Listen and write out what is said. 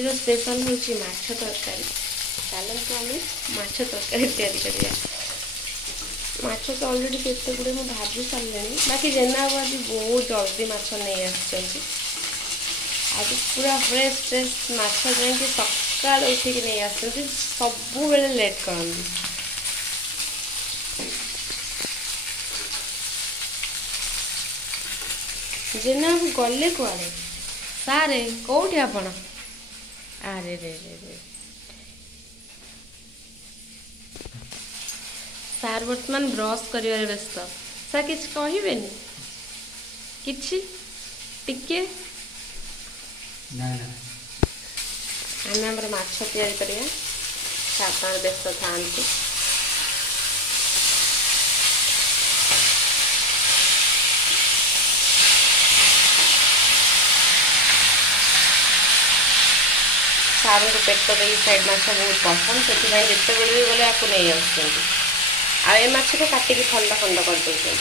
ଆଜିର ସ୍ପେଶାଲ ହେଉଛି ମାଛ ତରକାରୀ। ଚାଲନ୍ତୁ ଆମେ ମାଛ ତରକାରୀ ତିଆରି କରିବା। ମାଛ ତ ଅଲରେଡ଼ି କେତେ ଗୁଡ଼ିଏ ମୁଁ ଭାଜି ସାରିଲିଣି, ବାକି ଜେନା ବାବୁ ଆଜି ବହୁତ ଜଲ୍ଦି ମାଛ ନେଇ ଆସିଛନ୍ତି। ଆଜି ପୁରା ଫ୍ରେଶ୍ ମାଛ ଯାଇକି ସକାଳୁ ଉଠିକି ନେଇ ଆସୁଛନ୍ତି, ସବୁବେଳେ ଲେଟ୍ କରନ୍ତି। ଜେନା ବାବୁ ଗଲେ କୁଆଡ଼େ? ସାରେ କୋଉଠି ଆପଣ? ଆରେ ରେ ରେ ରେ, ସାର୍ ବର୍ତ୍ତମାନ ବ୍ରସ୍ କରିବାରେ ବ୍ୟସ୍ତ। ସାର୍ କିଛି କହିବେନି? କିଛି ଟିକେ ଆମେ ଆମର ମାଛ ତିଆରି କରିବା, ସାର୍ ତାଙ୍କର ବ୍ୟସ୍ତ ଥାଆନ୍ତି। ସାରଙ୍କୁ ପେଟ ଦେଇ ସାଇଡ଼୍ ମାଛ ବହୁତ ପସନ୍ଦ, ସେଥିପାଇଁ ଯେତେବେଳେ ବି ଗଲେ ଆକୁ ନେଇ ଆସୁଛନ୍ତି। ଆଉ ଏ ମାଛକୁ କାଟିକି ଖଣ୍ଡ ଖଣ୍ଡ କରିଦେଉଛନ୍ତି।